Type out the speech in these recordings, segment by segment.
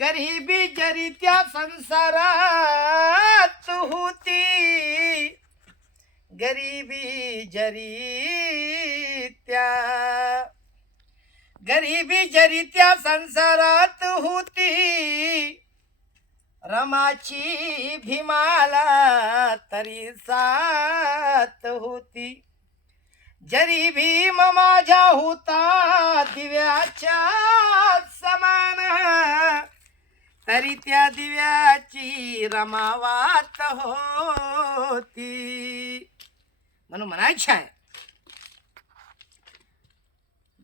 गरिबी जरी त्या संसारात होती, गरिबी जरी त्या गरिबी जरी त्या संसारात होती, रमाची भीमाला तरी साथ होती. जरी भीम माझ्या होता दिव्याच्या समान, तरी त्या दिव्याची रमावात होती. म्हणून म्हणायचं आहे,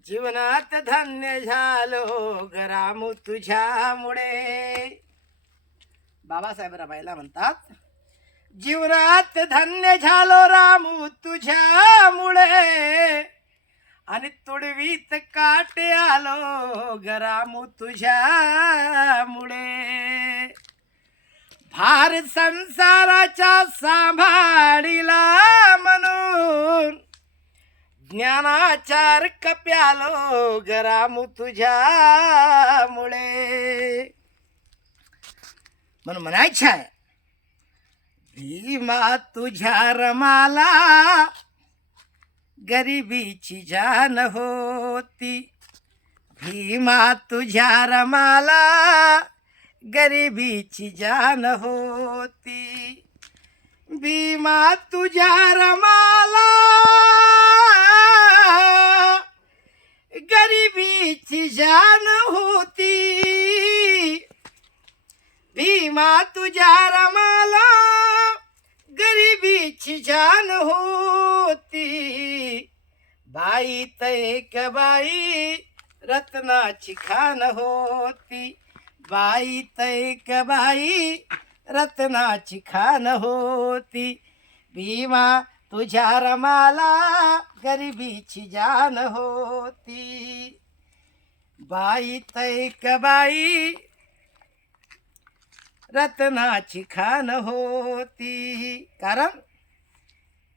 जीवनात धन्य झालो ग रामू तुझ्यामुळे. बाबासाहेब रबाईला म्हणतात, जीवनात धन्य झालो रामू तुझ्यामुळे, आणि तुडवीत काटे आलो ग रामू तुझ्यामुळे. भार संसाराच्या सांभाळीला म्हणून, ज्ञानाचार कप्यालो ग रामू तुझ्यामुळे. म्हणून म्हणायचं आहे, भीमा तुझ्या रमाला गरिबीची जान होती. भीमा तुझ्या रमाला गरिबीची जान होती. भीमा तुझ्या रमाला गरिबीची जान होती. भीमा तुझ्या रमाला गरिबीची जान होती. बाई एक बाई रत्नाची खान होती. बाई एक बाई रत्नाची खान होती. भीमा तुझ्या रमाला गरिबीची जान होती. बाई एक बाई रत्नाची खान होती. कारण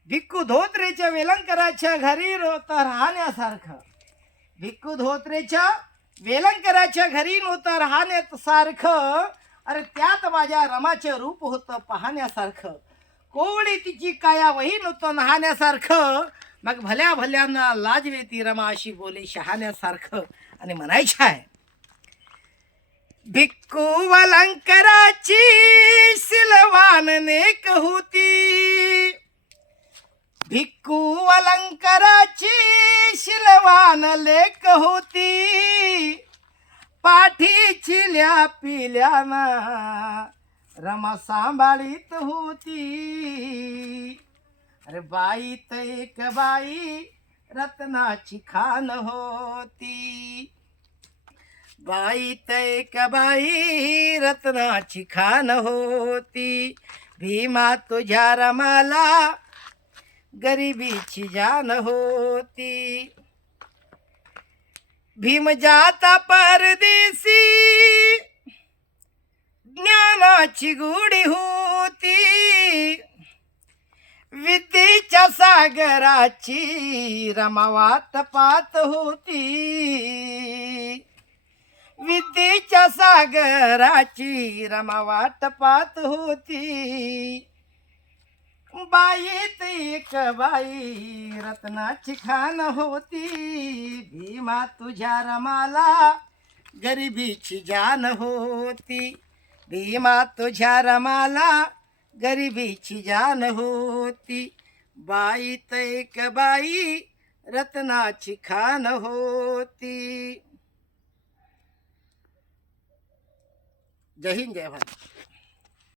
भिक्खू धोत्रेच्या वेलंकराच्या घरी नव्हतं राहण्यासारखं. भिक्खू धोत्रेच्या वेलंकराच्या घरी नव्हतं राहण्यासारखं. अरे त्यात माझ्या रमाचे रूप होतं पाहण्यासारखं. कोवळी तिची काया वही नव्हतं नाहण्यासारखं. मग भल्या भल्यांना लाजवे ती रमा अशी बोले शहाण्यासारखं. आणि म्हणायचं आहे, भिक्खू वलंकराची सिलवान नेक होती. भिक्खू वलंकराची सिलवान लेक होती. पाठी चिल्या पिल्याना रमा सांभाळीत होती. अरे बाई एक बाई रत्नाची खान होती. बाई एक बाई रत्नाची खान होती. भीमा तुझ्या रमाला गरिबीची जान होती. भीम जाता परदेशी ज्ञानाची गुढी होती. विद्येच्या सागराची रमावात पात होती. विद्येच्या सागराची रमावाट पात होती. बाईत एक बाई रत्नाची खान होती. भीमा तुझ्या रमाला गरिबीची जान होती. भीमा तुझ्या रमाला गरिबीची जान होती. बाईत एक बाई रत्नाची खान होती. जय हिंद जय भारत.